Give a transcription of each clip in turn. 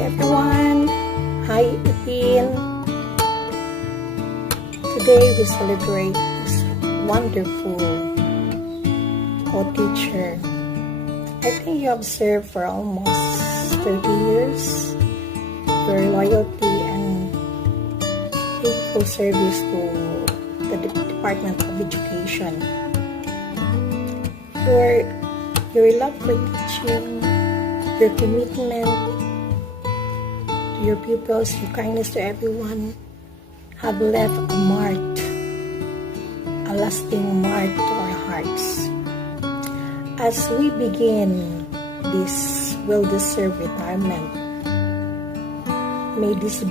everyone. Hi Ipin. Today we celebrate this wonderful co-teacher. I think you have served for almost 30 years. Your loyalty and faithful service to the Department of Education. Your love for teaching, your commitment to your pupils, your kindness to everyone have left a lasting mark to our hearts. As we begin this well-deserved retirement, may this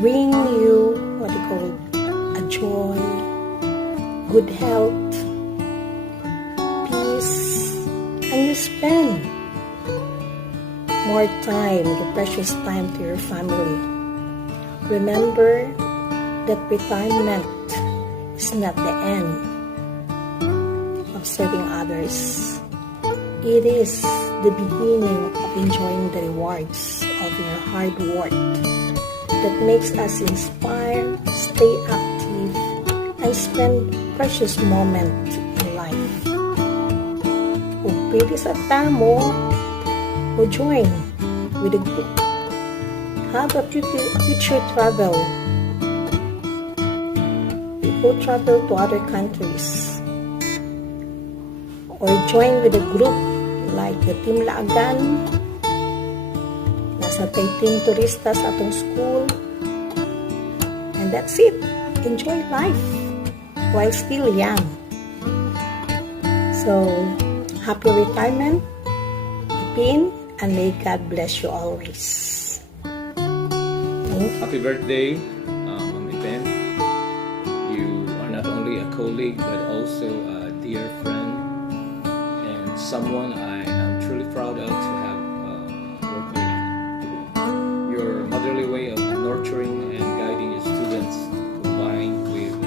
bring you a joy, good health, peace, and you spend more time, your precious time to your family. Remember that retirement is not the end of serving others. It is the beginning of enjoying the rewards of your hard work that makes us inspire, stay active, and spend precious moments in life. Kung pwede sa tamo, o join with a group. Have a future travel. We go travel to other countries. Or join with a group like the Team Laagan. Nasa Team Turistas atong school. And that's it. Enjoy life while still young. So, happy retirement, Ipin, and may God bless you always. Happy birthday, Ma'am Ipin. You are not only a colleague but also a dear friend and someone I am truly proud of to have worked with. Your motherly way of nurturing and guiding your students, combined with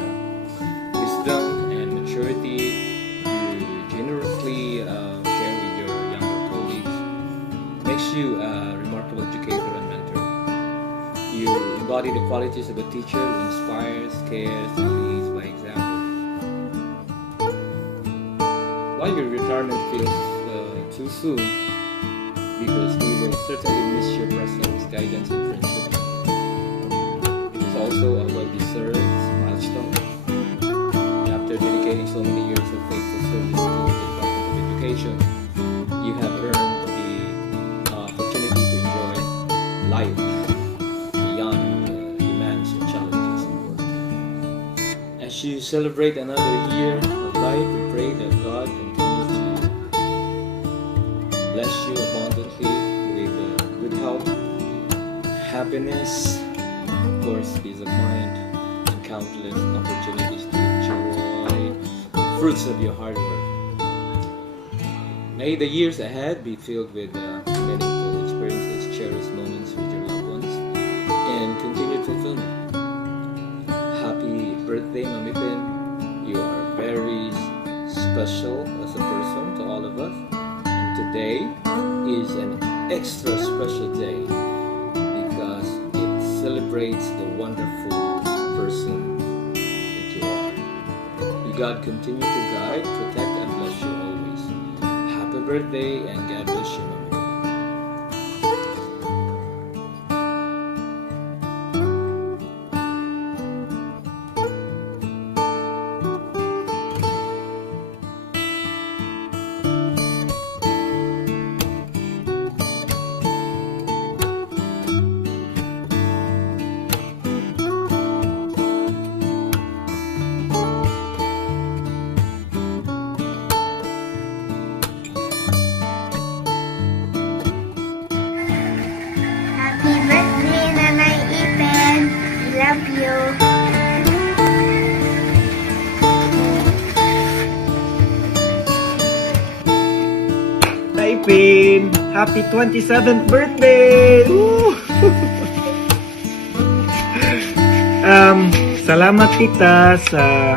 wisdom and maturity you generously share with your younger colleagues, makes you a remarkable educator and mentor. You embody the qualities of a teacher who inspires, cares, and leads by example. While your retirement feels too soon, because we will certainly miss your presence, guidance, and friendship, it is also a well-deserved milestone. After dedicating so many years of faithful service to the Department of Education, you have earned the opportunity to enjoy life beyond the demands and challenges of work. As you celebrate another year of life, we pray that God continue to bless you abundantly with good health, happiness, of course, peace of mind, and countless opportunities to enjoy the fruits of your hard work. May the years ahead be filled with meaningful experiences, cherished moments with your loved ones, and continued fulfillment. Happy birthday, Ma'am Ipin. You are very special as a person to all of us. And today is an extra special day because it celebrates the wonderful person that you are. May God continue to guide, protect, and bless you always. Happy birthday and God bless you, Ma'am Ipin. Happy birthday, Nanay Ipin. We love you. Ipin, happy 27th birthday! Woo! Salamat tita sa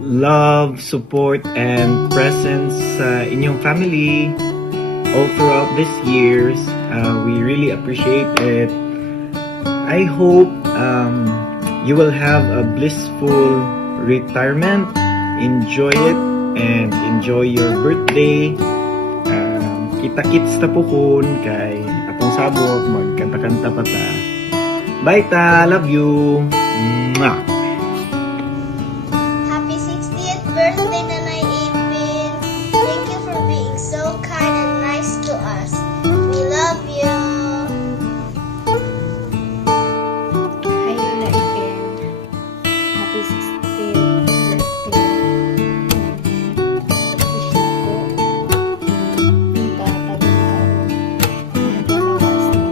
love, support, and presence sa inyong family. all throughout these years. We really appreciate it. I hope you will have a blissful retirement. Enjoy it and enjoy your birthday. Kita-kits ta po kun kay atong sabok magkanta-kanta pa ta. Bye ta, love you. Mwah. Happy 60th birthday, Nanay Ipin. Thank you for being so kind and nice to us. We love you. Hi, Lola Ipin. Happy 60th birthday. Wish na ko tatagal ka o nagalawas ni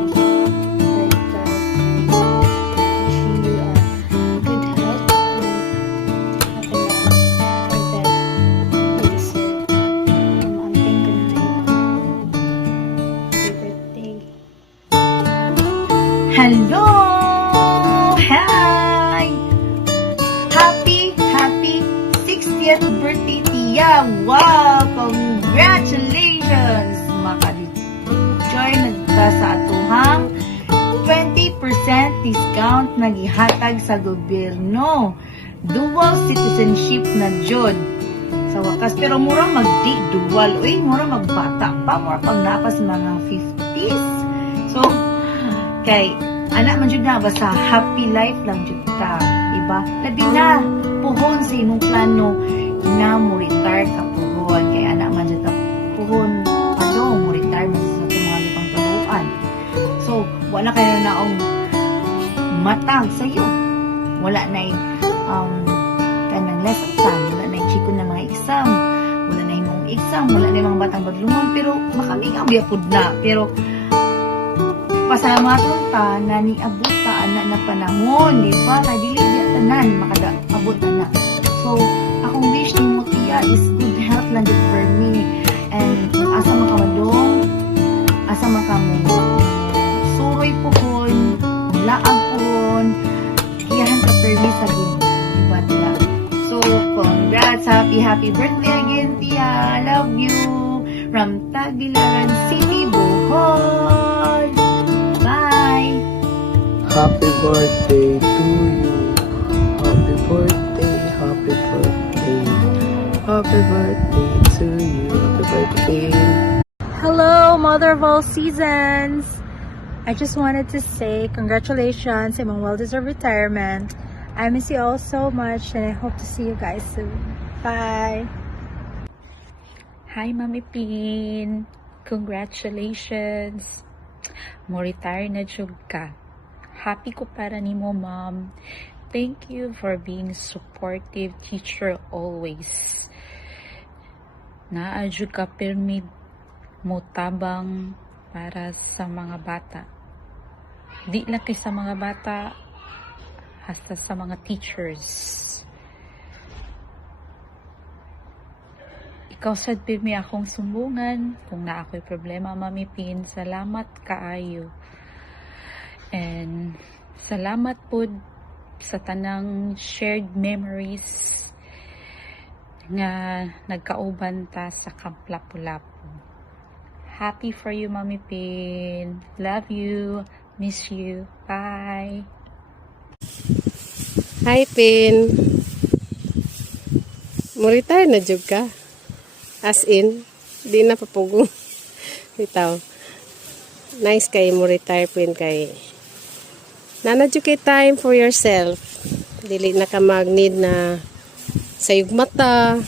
Rika. Wishing you good health and happiness for that you deserve. Amping ka na happy birthday. Hello! Hi! Happy 60th birthday, Tia! Wow! Congratulations! Maka-join na sa atuhang 20% discount na gihatag sa gobyerno. Dual citizenship na jud. Sa wakas, pero mura magdi-dual. Uy, mura magbata pa. Mura pag napas mga 50s. So, kay anak man jud na basta happy life lang jud ta, diba? Labi na puhon sa imong plano na mo retire ka puhon kay anak man jud ta puhon mo retire man sa itong mga libang kaluan. So wala kayo naong matag sayo, wala na kanang lesson plan, wala na chiko na mga exam, wala na imong exam, wala na mga batang badlungon, pero makamigang biyapod na, pero pasalamat ta na niabot ta anak na panahon, di ba? Kay dili diya tanan makadaabot na. So, akong wish ni mo Tia is good health lang din for me. And asa makamadong, asa makamo suroy pohon, laag pohon, iyahan ka permi sa gin, di ba Tia? So, congrats, happy birthday again Tia. I love you. From Tagbilaran City, Bohol. Bye! Happy birthday to you. Happy birthday, happy birthday. Happy birthday to you. Happy birthday. Hello, Mother of all seasons! I just wanted to say congratulations on my well-deserved retirement. I miss you all so much and I hope to see you guys soon. Bye! Hi, Mami Pin! Congratulations! Mo-retire na jud ka. Happy ko para nimo, Mom. Thank you for being supportive teacher always. Naadjud ka permit mo tabang para sa mga bata. Di lang kay sa mga bata, hasta sa mga teachers. Ikaw sad mi akong sumbungan kung na ako'y problema, Mami Pin. Salamat kaayo. And salamat po sa tanang shared memories nga nagkauban ta sa Camp Lapu-Lapu. Happy for you, Mami Pin. Love you. Miss you. Bye. Hi, Pin. Mo-retire na jud ka? As in, di na papugong. Bitaw. Nice kay mo retire, Pin, kay nanadyo kay time for yourself. Dili na ka mag-need na sayog mata,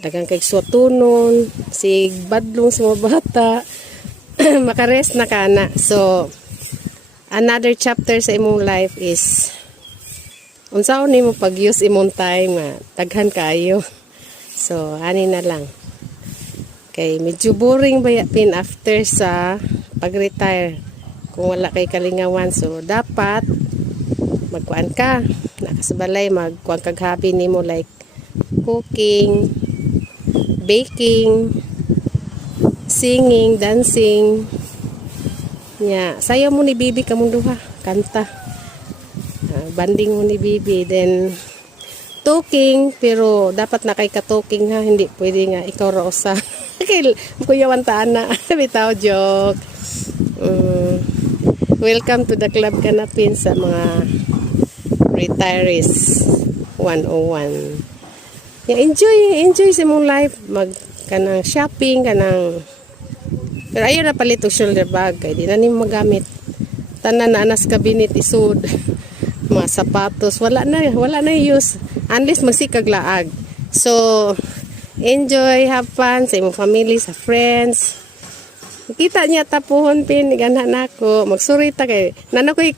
dagang kay suwatunon, sig badlong sa mga bata, makarest na ka na. So, another chapter sa imong life is unsaon nimo pag-use imong time, daghan kayo. So, ani na lang. Kay medyo boring ba Pin after sa pag-retire kung wala kay kalingawan. So, dapat magkuan ka. Nakasabalay, magkuan kag hobby nimo like cooking, baking, singing, dancing. Nya, sayaw mo ni Bibi kamong duha, kanta. Banding mo ni Bibi, then talking, pero dapat na kay ka-talking ha, hindi pwede nga ikaw ra usa. Kay kuyawan ta na. Bitaw joke. Welcome to the club kanapin sa mga retirees 101. Yeah, enjoy sa mong life. Mag kanang shopping, kanang pero ayaw na palit og shoulder bag kay di na nimo magamit. Tanan na anas kabinet isud. Mga sapatos wala na use unless magsikag laag. So enjoy, have fun sa imong family, sa friends. Kita niya tapuhon pin ganha nako magsurita kay nanakoy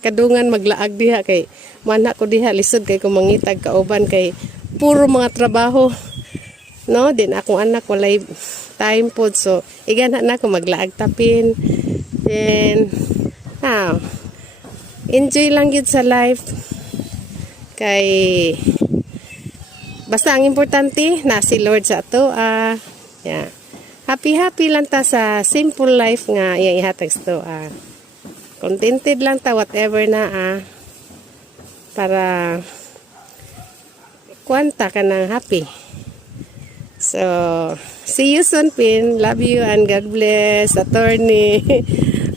kadungan maglaag diha kay man ko diha lisod kay kung mangitag kauban kay puro mga trabaho. No, din akong anak walay time pod so igana na ko maglaag tapin. Then enjoy lang gyud sa life. Kay basta ang importante na si Lord sa ato. Yeah. Happy lang ta sa simple life nga iyang ihatag sa contented lang ta whatever na para kwanta ka ng happy. So, see you soon, Pin. Love you and God bless. Attorney.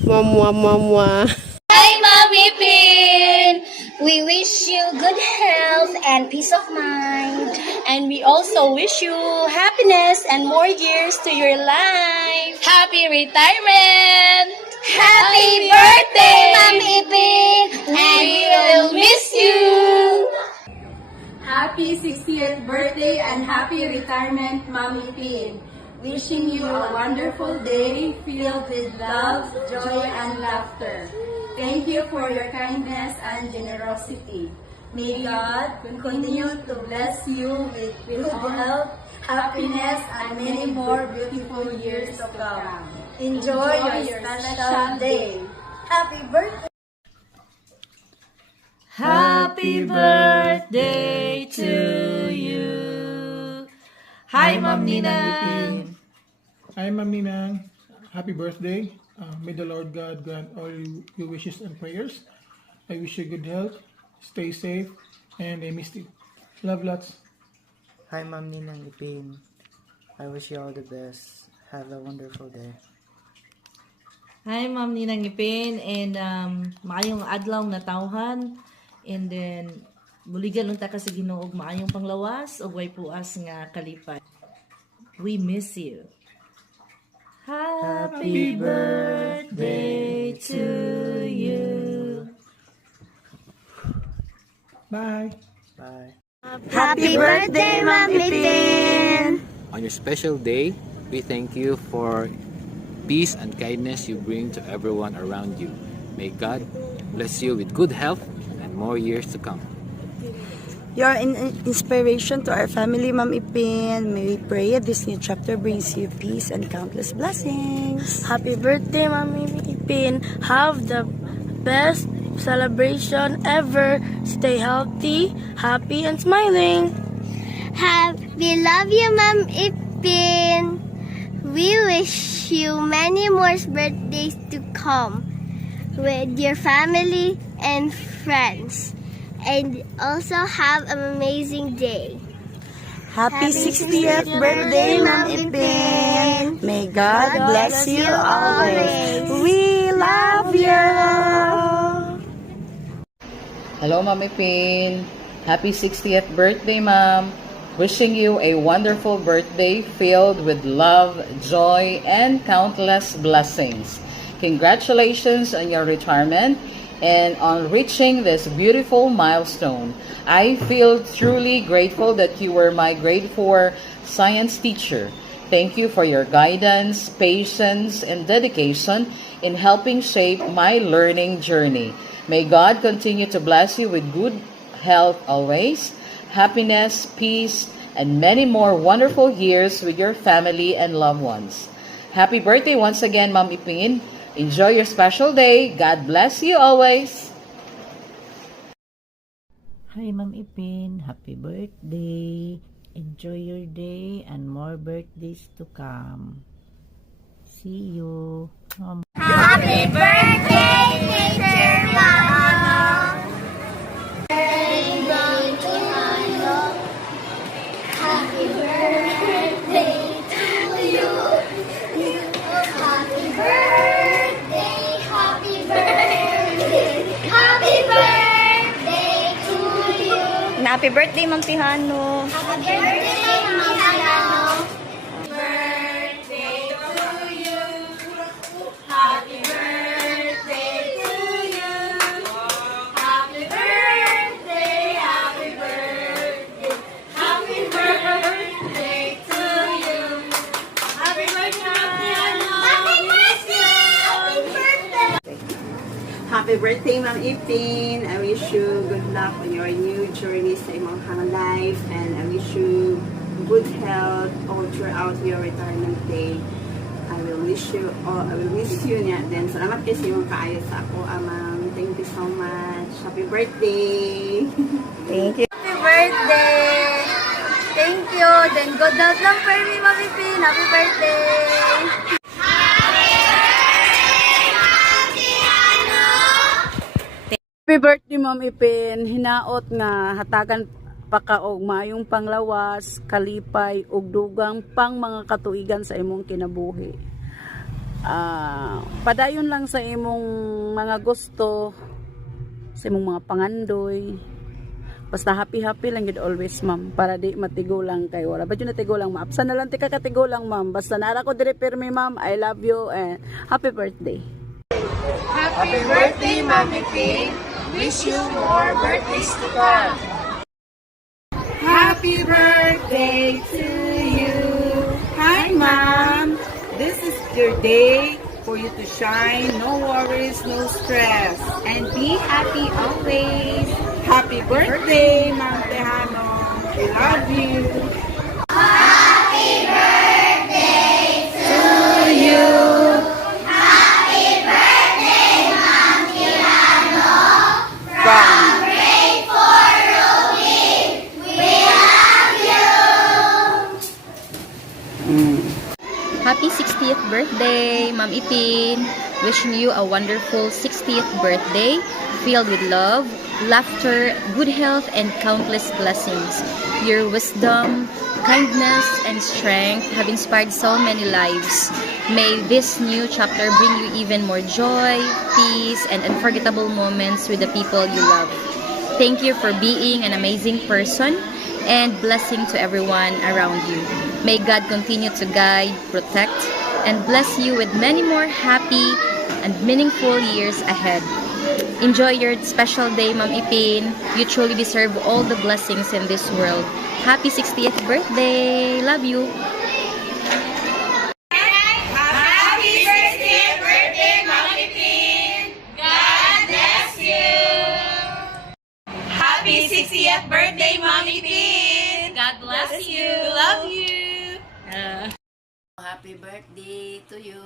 Mamwa. Hi, Mommy Pin! We wish you good health and peace of mind. And we also wish you happiness and more years to your life. Happy retirement! Happy birthday, Mommy Pin! And we will miss you! Happy 60th birthday and happy retirement, Mommy Pin. Wishing you a wonderful day filled with love, joy, and laughter. Thank you for your kindness and generosity. May God continue to bless you with good health, happiness, and many more beautiful years to come. Enjoy your special day. Happy birthday! Happy birthday to you. Hi, Ma'am Ninang. Hi, Ma'am Ninang. Happy birthday. May the Lord God grant all your wishes and prayers. I wish you good health, stay safe, and I miss you. Love lots. Hi, Ma'am Ninang Ipin. I wish you all the best. Have a wonderful day. Hi, Ma'am Ninang Ipin. And maayong adlaw na tawhan. And then, buligan unta ka sa Ginoo og maayong panglawas o way puas nga kalipay. We miss you. Happy birthday to you. Bye. Bye. Happy birthday, Mommy Pin! On your special day, we thank you for peace and kindness you bring to everyone around you. May God bless you with good health and more years to come. You're an inspiration to our family, Ma'am Ipin. May we pray that this new chapter brings you peace and countless blessings. Happy birthday, Mommy Ipin. Have the best celebration ever. Stay healthy, happy, and smiling. We love you, Ma'am Ipin. We wish you many more birthdays to come with your family and friends. And also have an amazing day. Happy 60th birthday, Ma'am Ipin. May God bless you always. We love you. Hello, Ma'am Ipin. Happy 60th birthday, Ma'am. Wishing you a wonderful birthday filled with love, joy, and countless blessings. Congratulations on your retirement and on reaching this beautiful milestone. I feel truly grateful that you were my grade 4 science teacher. Thank you for your guidance, patience, and dedication in helping shape my learning journey. May God continue to bless you with good health always, happiness, peace, and many more wonderful years with your family and loved ones. Happy birthday once again, Ma'am Ipin. Enjoy your special day. God bless you always. Hi, Ma'am Ipin. Happy birthday. Enjoy your day and more birthdays to come. See you. Happy birthday, Teacher Mama! Happy birthday to you! Happy birthday, Ma'am Tihano. Happy birthday, Ma'am Tihano. Happy birthday, Ma'am Ipin. I wish you good luck on your new journey sa imong life, and I wish you good health all throughout your retirement day. I will miss you niya. Then, salamat kayo sa imong kaayos sa ako, Ma'am. Thank you so much. Happy birthday! Thank you. Happy birthday! Thank you. Then, good health lang for me, Ma'am Ipin. Happy birthday! Happy birthday, Ma'am Ipin. Hinaot nga hatagan pa ka og maayong panglawas, kalipay ug dugang pang mga katuigan sa imong kinabuhi. Padayon lang sa imong mga gusto, sa imong mga pangandoy. Basta happy lang yun always, ma'am, para di matigo lang kay wala. Ba't yun natigo lang, ma'am? Apsa na lang tika katigo lang, ma'am. Basta nara ko dire pirmi, ma'am. I love you and happy birthday. Happy birthday, Mami Pink. Wish you more birthdays to come. Happy birthday to you. Hi, Mom. This is your day for you to shine. No worries, no stress. And be happy always. Happy birthday, Ma'am Tejano. We love you. Happy birthday to you. Happy birthday, Ma'am Tihano. From Great for Ruby. We love you. Happy 60th birthday, Ma'am Ipin. Wishing you a wonderful 60th birthday filled with love, laughter, good health, and countless blessings. Your wisdom, kindness, and strength have inspired so many lives. May this new chapter bring you even more joy, peace, and unforgettable moments with the people you love. Thank you for being an amazing person and blessing to everyone around you. May God continue to guide, protect, and bless you with many more happy and meaningful years ahead. Enjoy your special day, Ma'am Ipin. You truly deserve all the blessings in this world. Happy 60th birthday! Love you! Happy birthday, Ma'am Ipin. God bless you. Happy 60th birthday, Ma'am Ipin. God bless you. Love you. Happy birthday to you.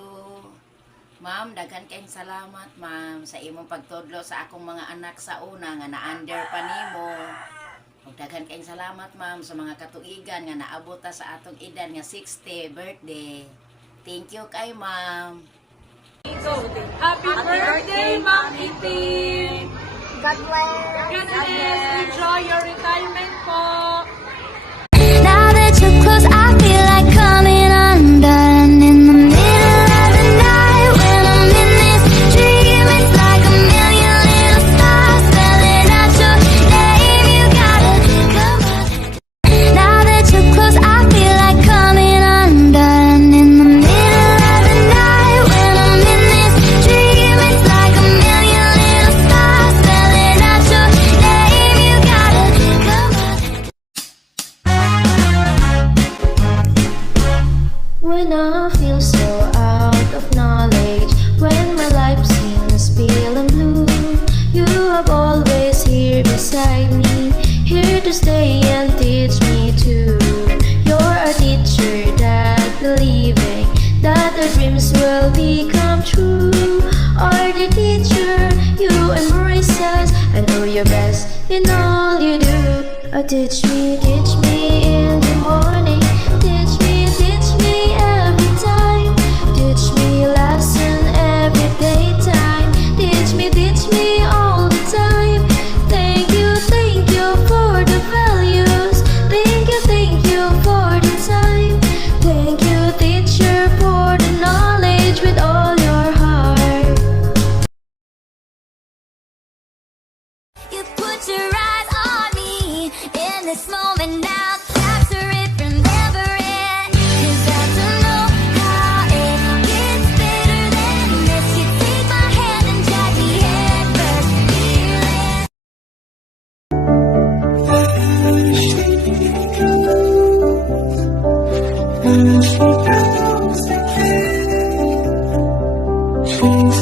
Ma'am, daghan kayong salamat, ma'am, sa imong pagtudlo sa akong mga anak sa una nga na-under pa nimo. Ug daghan kayong salamat, ma'am, sa mga katuigan nga naabot ta sa atong edad nga 60 birthday. Thank you kay ma'am. Happy birthday, Ma'am Ipin. God bless. God bless. Enjoy your retirement po. Now that you're close, I feel like coming undone in the middle of the night. When I'm in this dream, it's like a million little stars spelling out your name. You gotta come on. Now that you're close, I feel like coming undone in the middle of the night. When I'm in this dream, it's like a million little stars spelling out your name. You gotta come on. When I feel so out of knowledge, when my life seems pale and blue, you have always here beside me, here to stay and teach me too. You're a teacher that believing that our dreams will become true. Are the teacher, you embrace us, I know you're best in all you do. Teach me in the morning, teach me every time, teach me lesson every daytime, teach me all the time. Thank you for the values, thank you for the time, thank you teacher for the knowledge with all your heart. You put your eyes on me. this moment now. Capture it, remember it. 'Cause I don't know how it gets better than this. You take my hand and drag me head first, feeling. She goes again. She's